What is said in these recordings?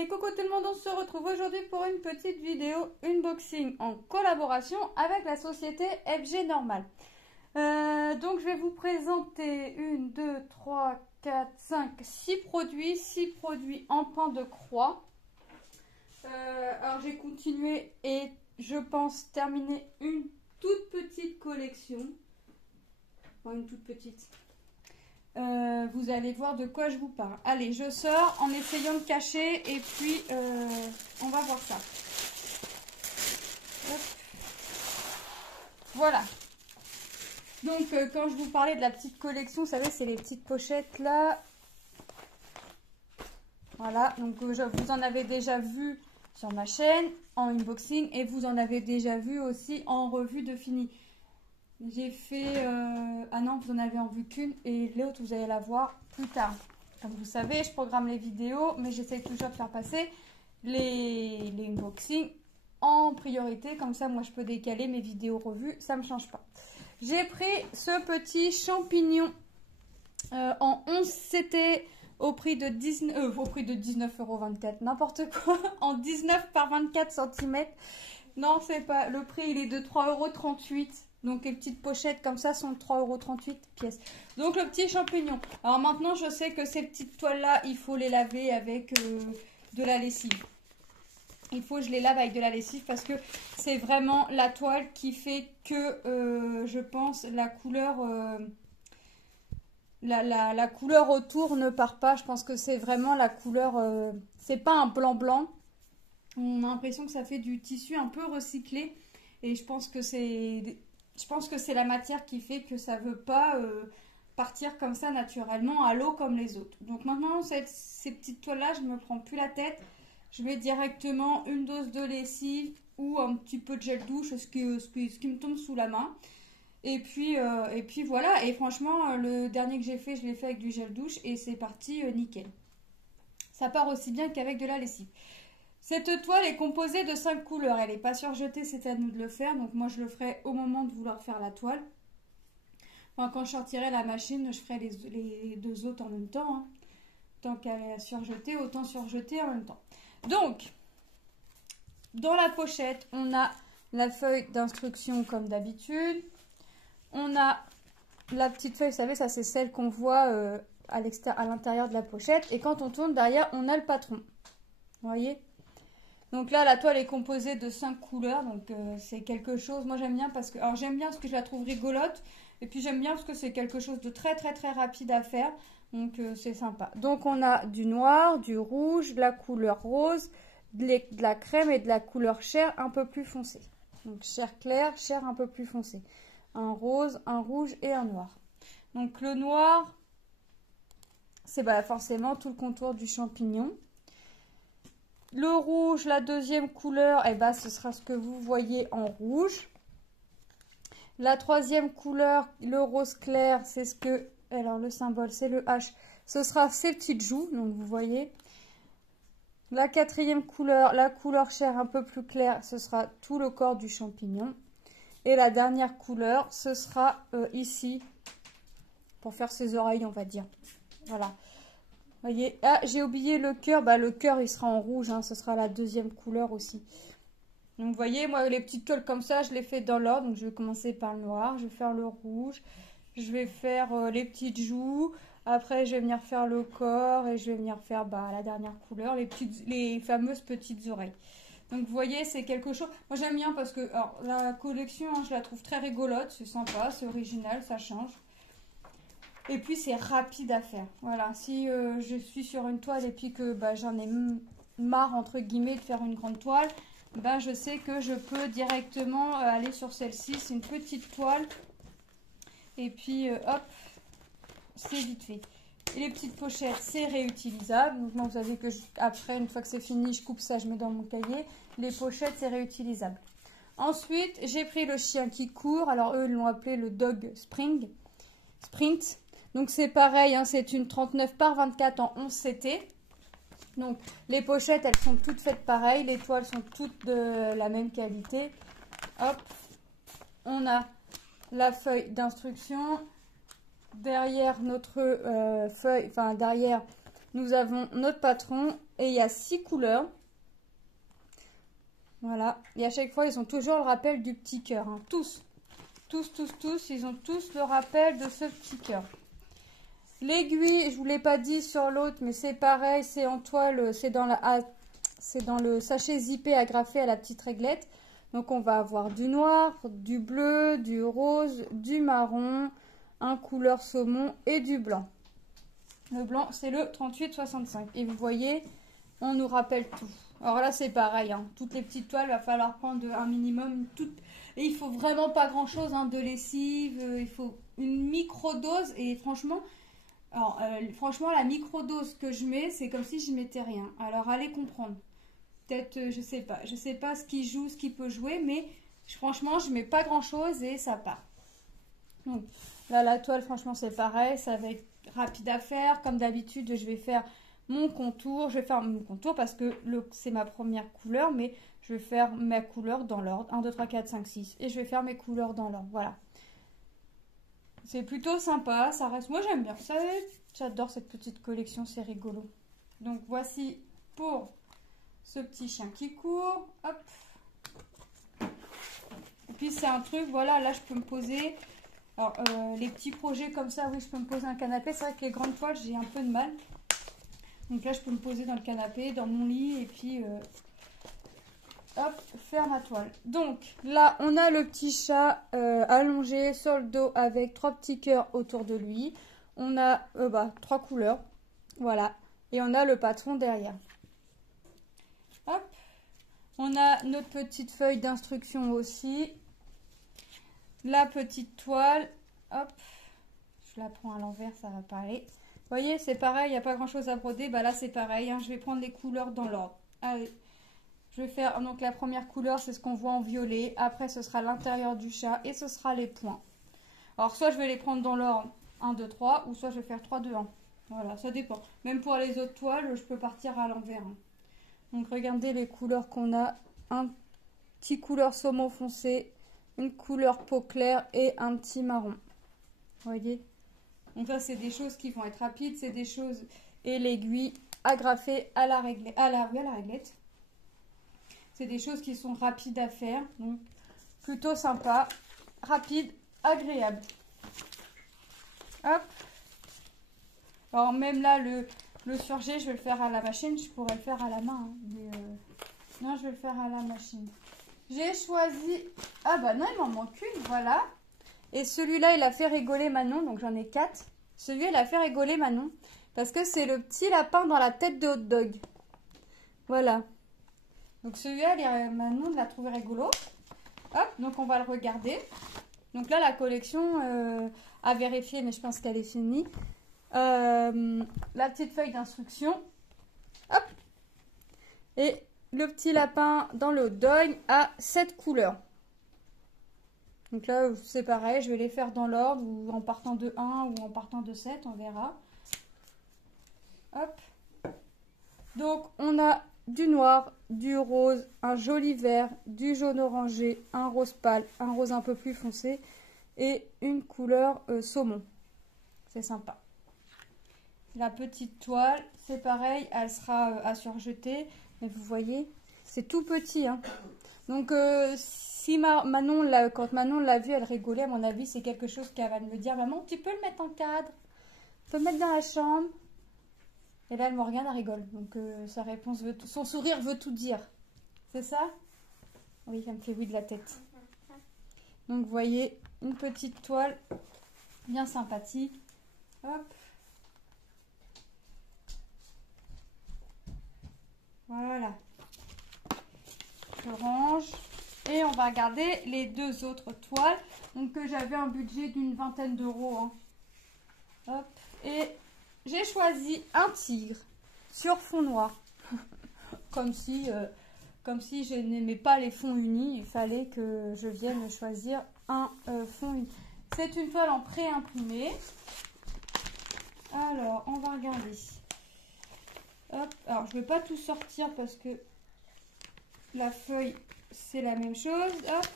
Allez, coucou tout le monde, on se retrouve aujourd'hui pour une petite vidéo unboxing en collaboration avec la société FG Normal. Donc je vais vous présenter 1, 2, 3, 4, 5, 6 produits en pain de croix. Alors j'ai continué et je pense terminer une toute petite collection. Enfin, une toute petite. Vous allez voir de quoi je vous parle. Allez, je sors en essayant de cacher et puis on va voir ça. Hop. Voilà. Donc quand je vous parlais de la petite collection, vous savez, c'est les petites pochettes là. Voilà, donc vous en avez déjà vu sur ma chaîne en unboxing et vous en avez déjà vu aussi en revue de fini. J'ai fait... Ah non, vous en avez en vu qu'une et l'autre, vous allez la voir plus tard. Comme vous savez, je programme les vidéos, mais j'essaie toujours de faire passer les unboxings en priorité. Comme ça, moi, je peux décaler mes vidéos revues. Ça ne me change pas. J'ai pris ce petit champignon en 11 CT au prix de 19,24 €, n'importe quoi, en 19 par 24 cm. Non, c'est pas... Le prix, il est de 3,38 €. Donc les petites pochettes comme ça sont 3,38 € pièce. Donc le petit champignon. Alors maintenant je sais que ces petites toiles là, il faut les laver avec de la lessive. Il faut que je les lave avec de la lessive parce que c'est vraiment la toile qui fait que je pense la couleur la couleur autour ne part pas. Je pense que c'est vraiment la couleur, c'est pas un blanc blanc. On a l'impression que ça fait du tissu un peu recyclé et je pense que c'est la matière qui fait que ça ne veut pas partir comme ça naturellement à l'eau comme les autres. Donc maintenant, ces petites toiles-là, je ne me prends plus la tête. Je mets directement une dose de lessive ou un petit peu de gel douche, ce qui me tombe sous la main. Et puis voilà. Et franchement, le dernier que j'ai fait, je l'ai fait avec du gel douche et c'est parti nickel. Ça part aussi bien qu'avec de la lessive. Cette toile est composée de 5 couleurs. Elle n'est pas surjetée, c'est à nous de le faire. Donc moi, je le ferai au moment de vouloir faire la toile. Enfin, quand je sortirai la machine, je ferai les deux autres en même temps. Hein. Tant qu'elle est surjetée, autant surjeter en même temps. Donc, dans la pochette, on a la feuille d'instruction comme d'habitude. On a la petite feuille, vous savez, ça c'est celle qu'on voit à l'intérieur de la pochette. Et quand on tourne derrière, on a le patron. Vous voyez ? Donc là, la toile est composée de 5 couleurs, donc c'est quelque chose, moi j'aime bien parce que, alors j'aime bien parce que je la trouve rigolote, et puis j'aime bien parce que c'est quelque chose de très rapide à faire, donc c'est sympa. Donc on a du noir, du rouge, de la couleur rose, de la crème et de la couleur chair un peu plus foncée. Donc chair claire, chair un peu plus foncée. Un rose, un rouge et un noir. Donc le noir, c'est forcément tout le contour du champignon. Le rouge, la deuxième couleur, ce sera ce que vous voyez en rouge. La troisième couleur, le rose clair, c'est ce que... Alors, le symbole, c'est le H. Ce sera ces petites joues, donc vous voyez. La quatrième couleur, la couleur chair un peu plus claire, ce sera tout le corps du champignon. Et la dernière couleur, ce sera ici, pour faire ses oreilles, on va dire. Voilà. Voyez, ah, j'ai oublié le cœur. Le cœur, il sera en rouge. Hein, ce sera la deuxième couleur aussi. Donc, vous voyez, moi, les petites toiles comme ça, je les fais dans l'ordre. Donc, je vais commencer par le noir. Je vais faire le rouge. Je vais faire les petites joues. Après, je vais venir faire le corps. Et je vais venir faire la dernière couleur, les fameuses petites oreilles. Donc, vous voyez, c'est quelque chose... Moi, j'aime bien parce que alors, la collection, hein, je la trouve très rigolote. C'est sympa, c'est original, ça change. Et puis c'est rapide à faire. Voilà, si je suis sur une toile et puis que j'en ai marre entre guillemets de faire une grande toile, je sais que je peux directement aller sur celle-ci. C'est une petite toile. Et puis hop, c'est vite fait. Et les petites pochettes, c'est réutilisable. Donc moi, vous savez que après, une fois que c'est fini, je coupe ça, je mets dans mon cahier. Les pochettes, c'est réutilisable. Ensuite, j'ai pris le chien qui court. Alors eux, ils l'ont appelé le dog sprint. Donc c'est pareil, hein, c'est une 39 par 24 en 11 CT. Donc les pochettes, elles sont toutes faites pareil. Les toiles sont toutes de la même qualité. Hop, on a la feuille d'instruction. Derrière notre feuille, derrière Nous avons notre patron et il y a 6 couleurs. Voilà. Et à chaque fois, ils ont toujours le rappel du petit cœur. Hein. Tous, ils ont tous le rappel de ce petit cœur. L'aiguille, je vous l'ai pas dit sur l'autre, mais c'est pareil, c'est en toile, c'est dans le sachet zippé agrafé à la petite réglette. Donc on va avoir du noir, du bleu, du rose, du marron, un couleur saumon et du blanc. Le blanc, c'est le 38,65. Et vous voyez, on nous rappelle tout. Alors là, c'est pareil. Hein. Toutes les petites toiles, il va falloir prendre un minimum. Et il faut vraiment pas grand-chose de lessive. Il faut une micro-dose. Et franchement, la micro-dose que je mets, c'est comme si je mettais rien. Alors, allez comprendre. Peut-être, je sais pas. Je sais pas ce qui joue, ce qui peut jouer. Mais franchement, je mets pas grand-chose et ça part. Donc, là, la toile, franchement, c'est pareil. Ça va être rapide à faire. Comme d'habitude, je vais faire mon contour. Je vais faire mon contour parce que c'est ma première couleur. Mais je vais faire ma couleur dans l'ordre. 1, 2, 3, 4, 5, 6. Et je vais faire mes couleurs dans l'ordre. Voilà. C'est plutôt sympa. Ça reste... Moi, j'aime bien. J'adore cette petite collection. C'est rigolo. Donc, voici pour ce petit chien qui court. Hop. Et puis, c'est un truc, voilà, là, je peux me poser... Alors, les petits projets comme ça, oui, je peux me poser un canapé. C'est vrai que les grandes toiles, j'ai un peu de mal. Donc là, je peux me poser dans le canapé, dans mon lit, et puis, hop, faire ma toile. Donc, là, on a le petit chat allongé sur le dos avec 3 petits cœurs autour de lui. On a 3 couleurs, voilà. Et on a le patron derrière. Hop. On a notre petite feuille d'instruction aussi. La petite toile, hop, je la prends à l'envers, ça va pas aller. Vous voyez, c'est pareil, il n'y a pas grand chose à broder. Bah là, c'est pareil, hein, je vais prendre les couleurs dans l'ordre. Allez, je vais faire, donc la première couleur, c'est ce qu'on voit en violet. Après, ce sera l'intérieur du chat et ce sera les points. Alors, soit je vais les prendre dans l'ordre 1, 2, 3, ou soit je vais faire 3, 2, 1. Voilà, ça dépend. Même pour les autres toiles, je peux partir à l'envers. Hein. Donc, regardez les couleurs qu'on a. Un petit couleur saumon foncé, une couleur peau claire et un petit marron. Vous voyez? Donc ça, c'est des choses qui vont être rapides, c'est des choses... Et l'aiguille agrafée à la réglette. C'est des choses qui sont rapides à faire. Donc, plutôt sympa, rapide, agréable. Hop. Alors, même là, le surjet, je vais le faire à la machine. Je pourrais le faire à la main. Hein, mais non, je vais le faire à la machine. J'ai choisi... Ah bah non, il m'en manque une, voilà. Et celui-là, il a fait rigoler Manon, donc j'en ai 4. Celui-là, il a fait rigoler Manon, parce que c'est le petit lapin dans la tête de hot dog. Voilà. Donc celui-là, Manon l'a trouvé rigolo. Hop, donc on va le regarder. Donc là, la collection à vérifier, mais je pense qu'elle est finie. La petite feuille d'instruction. Hop. Et... le petit lapin dans le hot dog a 7 couleurs. Donc là, c'est pareil, je vais les faire dans l'ordre, ou en partant de 1 ou en partant de 7, on verra. Hop. Donc, on a du noir, du rose, un joli vert, du jaune orangé, un rose pâle, un rose un peu plus foncé et une couleur saumon. C'est sympa. La petite toile, c'est pareil, elle sera à surjeter. Mais vous voyez, c'est tout petit. Hein. Donc, si Manon, quand Manon l'a vu, elle rigolait. À mon avis, c'est quelque chose qu'elle va me dire. Maman, tu peux le mettre en cadre? Tu peux le mettre dans la chambre? Et là, elle me regarde, elle rigole. Donc, sa réponse son sourire veut tout dire. C'est ça? Oui, elle me fait oui de la tête. Donc, vous voyez, une petite toile bien sympathique. Hop. Voilà. Je range. Et on va regarder les 2 autres toiles. Donc j'avais un budget d'une 20aine d'euros. Hein. Hop. Et j'ai choisi un tigre sur fond noir. comme si je n'aimais pas les fonds unis. Il fallait que je vienne choisir un fond uni. C'est une toile en pré-imprimé. Alors, on va regarder. Hop. Alors, je ne vais pas tout sortir parce que la feuille, c'est la même chose. Hop.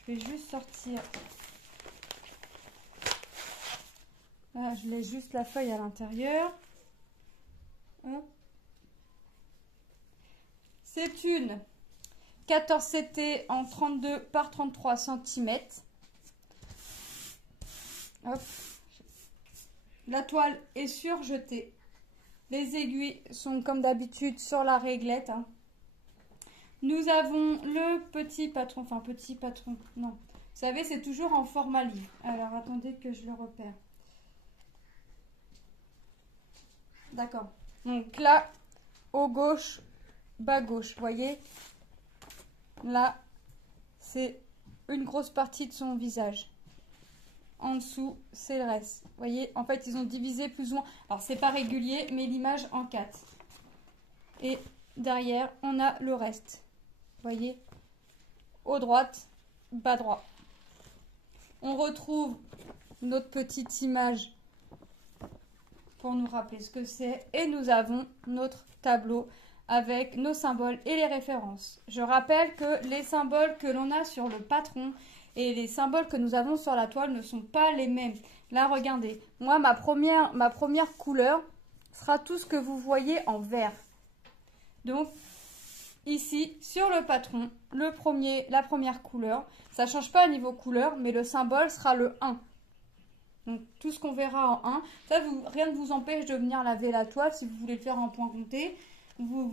Je vais juste sortir. Là, je laisse juste la feuille à l'intérieur. C'est une 14 CT en 32 par 33 cm. Hop. La toile est surjetée. Les aiguilles sont comme d'habitude sur la réglette. Hein. Nous avons le petit patron. Enfin, petit patron. Non. Vous savez, c'est toujours en format livre. Alors, attendez que je le repère. D'accord. Donc là, au gauche, bas gauche. Vous voyez? Là, c'est une grosse partie de son visage. En dessous, c'est le reste. Vous voyez, en fait, ils ont divisé plus ou moins. Alors, c'est pas régulier, mais l'image en 4. Et derrière, on a le reste. Vous voyez, haut droite, bas droit. On retrouve notre petite image pour nous rappeler ce que c'est. Et nous avons notre tableau avec nos symboles et les références. Je rappelle que les symboles que l'on a sur le patron et les symboles que nous avons sur la toile ne sont pas les mêmes. Là, regardez. Moi, ma première couleur sera tout ce que vous voyez en vert. Donc, ici, sur le patron, la première couleur, ça ne change pas au niveau couleur, mais le symbole sera le 1. Donc, tout ce qu'on verra en 1. Ça, rien ne vous empêche de venir laver la toile si vous voulez le faire en point compté. Vous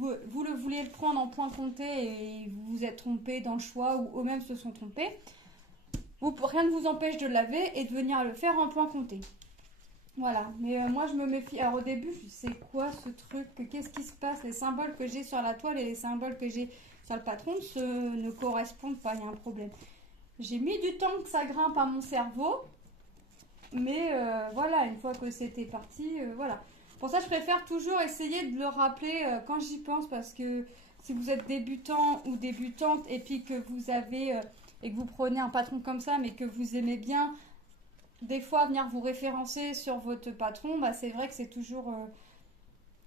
voulez le prendre en point compté et vous vous êtes trompé dans le choix ou eux-mêmes se sont trompés. Rien ne vous empêche de laver et de venir le faire en point compté. Voilà, mais moi je me méfie. Alors au début, je sais quoi ce truc, qu'est-ce qui se passe? Les symboles que j'ai sur la toile et les symboles que j'ai sur le patron ne correspondent pas, il y a un problème. J'ai mis du temps que ça grimpe à mon cerveau, mais voilà, une fois que c'était parti, voilà. Pour ça, je préfère toujours essayer de le rappeler quand j'y pense, parce que si vous êtes débutant ou débutante et puis que vous avez... et que vous prenez un patron comme ça, mais que vous aimez bien, des fois venir vous référencer sur votre patron, bah, c'est vrai que c'est toujours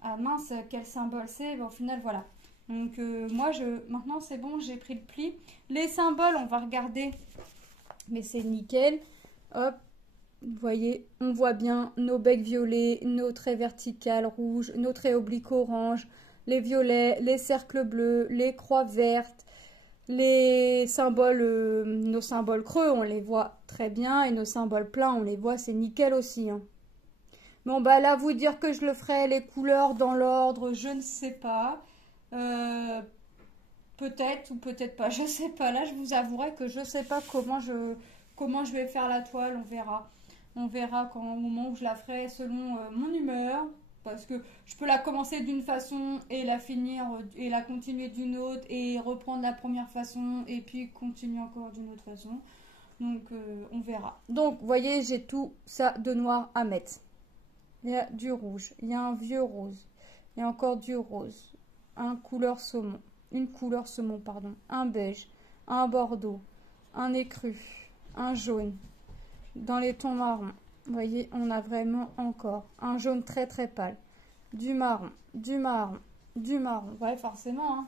ah mince, quel symbole c'est, bah, au final voilà. Donc moi maintenant c'est bon, j'ai pris le pli. Les symboles, on va regarder, mais c'est nickel. Hop, vous voyez, on voit bien nos becs violets, nos traits verticales rouges, nos traits obliques orange, les violets, les cercles bleus, les croix vertes. Les symboles, nos symboles creux, on les voit très bien. Et nos symboles pleins, on les voit, c'est nickel aussi. Hein. Bon, bah là, vous dire que je le ferai, les couleurs dans l'ordre, je ne sais pas. Peut-être ou peut-être pas, je sais pas. Là, je vous avouerai que je ne sais pas comment je vais faire la toile, on verra. On verra au moment où je la ferai selon mon humeur. Parce que je peux la commencer d'une façon et la finir et la continuer d'une autre et reprendre la première façon et puis continuer encore d'une autre façon. Donc on verra. Donc vous voyez, j'ai tout ça de noir à mettre. Il y a du rouge, il y a un vieux rose, il y a encore du rose, une couleur saumon, pardon, un beige, un bordeaux, un écru, un jaune, dans les tons marrons. Vous voyez, on a vraiment encore un jaune très très pâle, du marron, du marron, du marron. Ouais, forcément. Hein.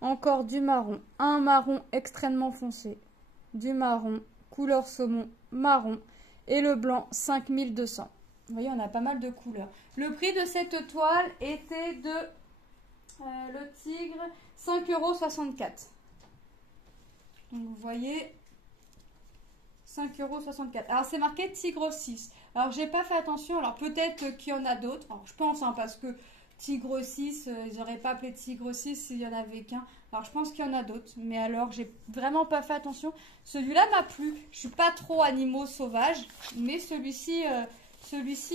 Encore du marron, un marron extrêmement foncé, du marron, couleur saumon, marron, et le blanc 5200. Vous voyez, on a pas mal de couleurs. Le prix de cette toile était de, le tigre, 5,64 €. Donc vous voyez... 5,64 €. Alors c'est marqué Tigre 6. Alors j'ai pas fait attention. Alors peut-être qu'il y en a d'autres. Alors je pense parce que Tigre 6, ils n'auraient pas appelé Tigre 6 s'il y en avait qu'un. Alors je pense qu'il y en a d'autres. Mais alors j'ai vraiment pas fait attention. Celui-là m'a plu. Je suis pas trop animaux sauvages. Mais celui-ci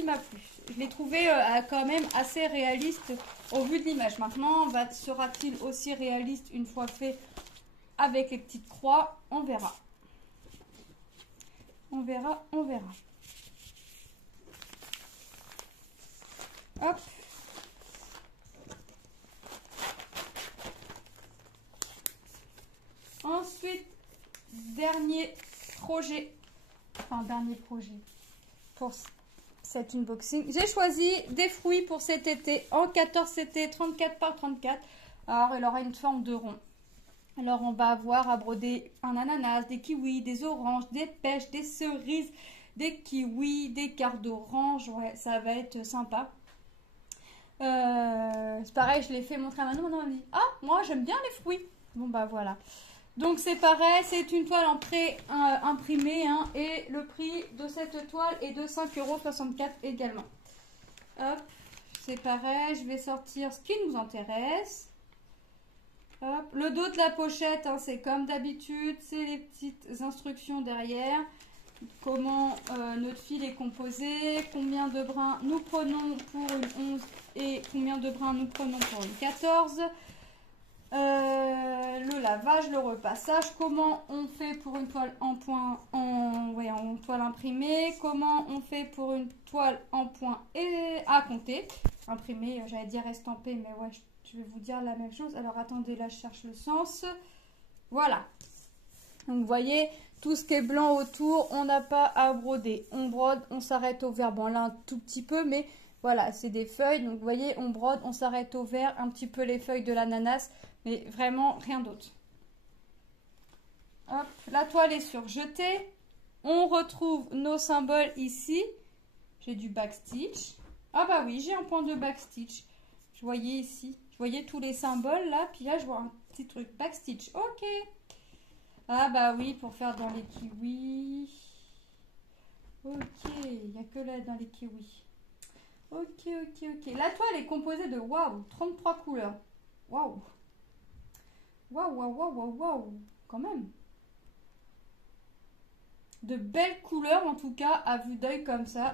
m'a plu. Je l'ai trouvé quand même assez réaliste au vu de l'image. Maintenant, sera-t-il aussi réaliste une fois fait avec les petites croix? On verra. On verra, on verra. Hop. Ensuite, dernier projet pour cet unboxing. J'ai choisi des fruits pour cet été en 14 CT 34 par 34. Alors, il aura une forme de rond. Alors, on va avoir à broder un ananas, des kiwis, des oranges, des pêches, des cerises, des kiwis, des quarts d'orange. Ouais, ça va être sympa. c'est pareil, je l'ai fait montrer à Manon. Manon elle me dit, ah, moi j'aime bien les fruits. Bon bah voilà. Donc c'est pareil, c'est une toile en pré-imprimée hein, et le prix de cette toile est de 5,64 € également. Hop, c'est pareil, je vais sortir ce qui nous intéresse. Hop. Le dos de la pochette, hein, c'est comme d'habitude, c'est les petites instructions derrière. Comment notre fil est composé, combien de brins nous prenons pour une 11 et combien de brins nous prenons pour une 14. Le lavage, le repassage, comment on fait pour une toile en toile imprimée, comment on fait pour une toile en point et à compter. Imprimée, j'allais dire estampée, mais ouais, je vais vous dire la même chose. Alors attendez, là je cherche le sens. Voilà. Donc vous voyez, tout ce qui est blanc autour, on n'a pas à broder. On brode, on s'arrête au vert. Bon là un tout petit peu, mais voilà, c'est des feuilles. Donc vous voyez, on brode, on s'arrête au vert, un petit peu les feuilles de l'ananas, mais vraiment rien d'autre. Hop, la toile est surjetée. On retrouve nos symboles ici. J'ai du backstitch. Ah bah oui, j'ai un point de backstitch. Je voyais ici. Je voyais tous les symboles là. Puis là, je vois un petit truc backstitch. Ok. Ah bah oui, pour faire dans les kiwis. Ok, il n'y a que là dans les kiwis. Ok. La toile est composée de, waouh, 33 couleurs. Waouh. Waouh. Quand même. De belles couleurs en tout cas, à vue d'œil comme ça.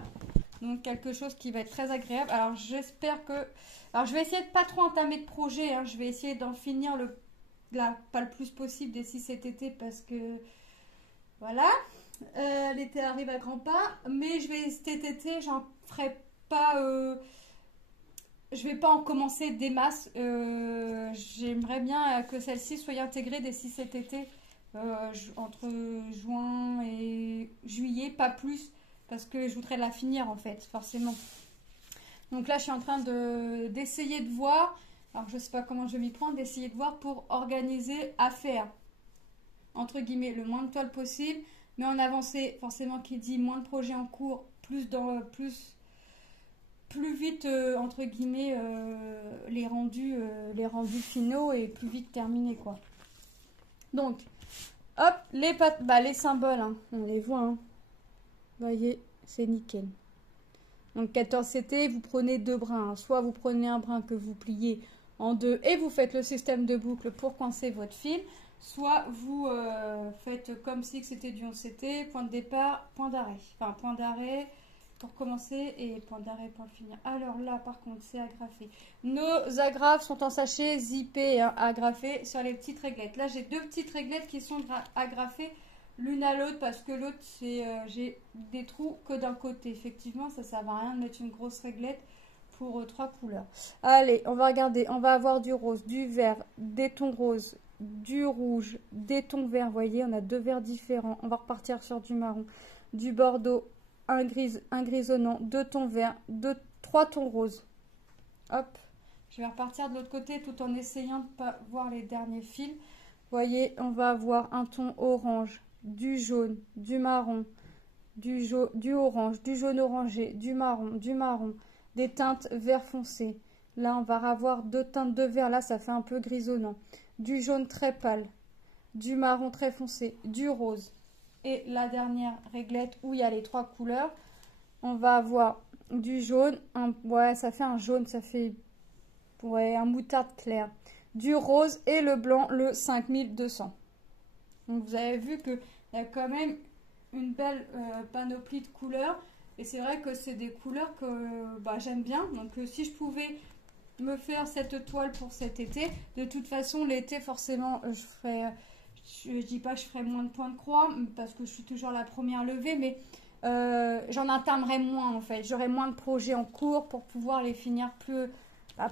Donc quelque chose qui va être très agréable. Alors j'espère que... Alors je vais essayer de pas trop entamer de projet. Hein. Je vais essayer d'en finir pas le plus possible d'ici cet été parce que... Voilà. L'été arrive à grands pas. Mais cet été, j'en ferai pas... je vais pas en commencer des masses. J'aimerais bien que celle-ci soit intégrée d'ici cet été. Entre juin et juillet, pas plus. Parce que je voudrais la finir en fait, forcément. Donc là, je suis en train d'essayer de voir. Alors, je sais pas comment je vais m'y prendre. D'essayer de voir pour organiser à faire. Entre guillemets, le moins de toiles possible. Mais en avancée, forcément, qui dit moins de projets en cours, plus vite, entre guillemets, les rendus finaux et plus vite terminés, quoi. Donc, hop, les symboles, hein, on les voit, hein. Vous voyez, c'est nickel. Donc 14 CT, vous prenez 2 brins. Hein. Soit vous prenez un brin que vous pliez en deux et vous faites le système de boucle pour coincer votre fil. Soit vous faites comme si c'était du 11 CT, point de départ, point d'arrêt. Enfin, point d'arrêt pour commencer et point d'arrêt pour le finir. Alors là, par contre, c'est agrafé. Nos agrafes sont en sachet zippé, hein, agrafé sur les petites réglettes. Là, j'ai 2 petites réglettes qui sont agrafées l'une à l'autre parce que l'autre, j'ai des trous que d'un côté. Effectivement, ça ne sert à rien de mettre une grosse réglette pour 3 couleurs. Allez, on va regarder. On va avoir du rose, du vert, des tons roses, du rouge, des tons verts. Vous voyez, on a 2 verts différents. On va repartir sur du marron, du bordeaux, un grisonnant, 2 tons verts, 3 tons roses. Hop, je vais repartir de l'autre côté tout en essayant de ne pas voir les derniers fils. Vous voyez, on va avoir un ton orange, du jaune, du marron, du orange, du jaune orangé, du marron, des teintes vert foncé. Là, on va avoir 2 teintes de vert. Là, ça fait un peu grisonnant. Du jaune très pâle, du marron très foncé, du rose. Et la dernière réglette où il y a les 3 couleurs, on va avoir du jaune. Ouais, ça fait un jaune, ça fait un moutarde clair. Du rose et le blanc, le 5200. Donc vous avez vu qu'il y a quand même une belle panoplie de couleurs. Et c'est vrai que c'est des couleurs que j'aime bien. Donc si je pouvais me faire cette toile pour cet été, de toute façon l'été forcément je dis pas que je ferai moins de points de croix parce que je suis toujours la première levée, mais j'en entamerai moins en fait. J'aurai moins de projets en cours pour pouvoir les finir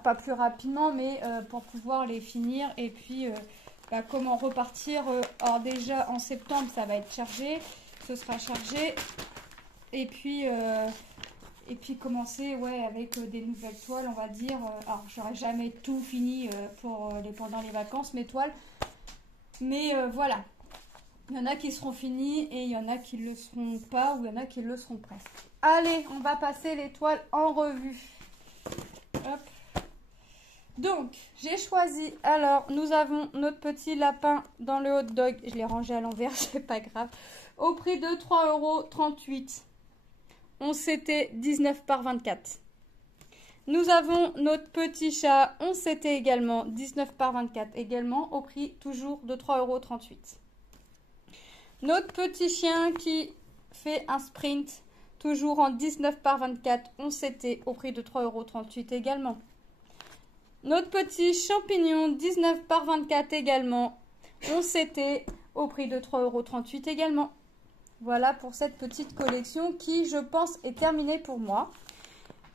pas plus rapidement, mais pour pouvoir les finir et puis comment repartir. Alors déjà en septembre ça va être chargé, ce sera chargé et puis commencer avec des nouvelles toiles, on va dire. Alors j'aurai jamais tout fini pendant les vacances mes toiles, mais voilà, il y en a qui seront finis et il y en a qui ne le seront pas ou il y en a qui le seront presque. Allez, on va passer les toiles en revue. Hop. Donc, j'ai choisi, alors, nous avons notre petit lapin dans le hot dog. Je l'ai rangé à l'envers, c'est pas grave. Au prix de 3,38 €. On s'était 19 par 24. Nous avons notre petit chat, on s'était également 19 par 24, également au prix toujours de 3,38 €. Notre petit chien qui fait un sprint, toujours en 19 par 24, on s'était au prix de 3,38 € également. Notre petit champignon, 19 par 24 également, on s'était au prix de 3,38 € également. Voilà pour cette petite collection qui, je pense, est terminée pour moi.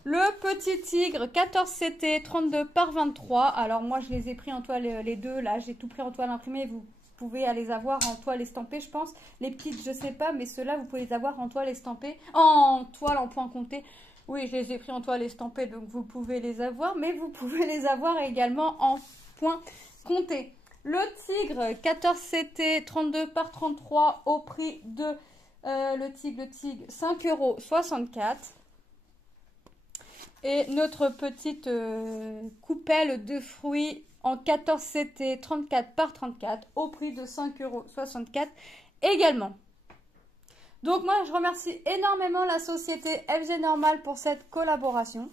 Le petit tigre, 14 CT, 32 par 23. Alors moi, je les ai pris en toile les deux. Là, j'ai tout pris en toile imprimée. Vous pouvez les avoir en toile estampée, je pense. Les petites, je sais pas, mais ceux-là, vous pouvez les avoir en toile estampée. En toile en point compté. Oui, je les ai pris en toile estampée, donc vous pouvez les avoir. Mais vous pouvez les avoir également en point compté. Le tigre, 14 CT, 32 par 33 au prix de... le tigre, 5,64 €. Et notre petite coupelle de fruits en 14 CT 34 par 34 au prix de 5,64 € également. Donc moi, je remercie énormément la société FG Normal pour cette collaboration.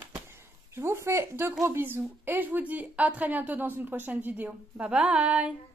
Je vous fais de gros bisous et je vous dis à très bientôt dans une prochaine vidéo. Bye bye!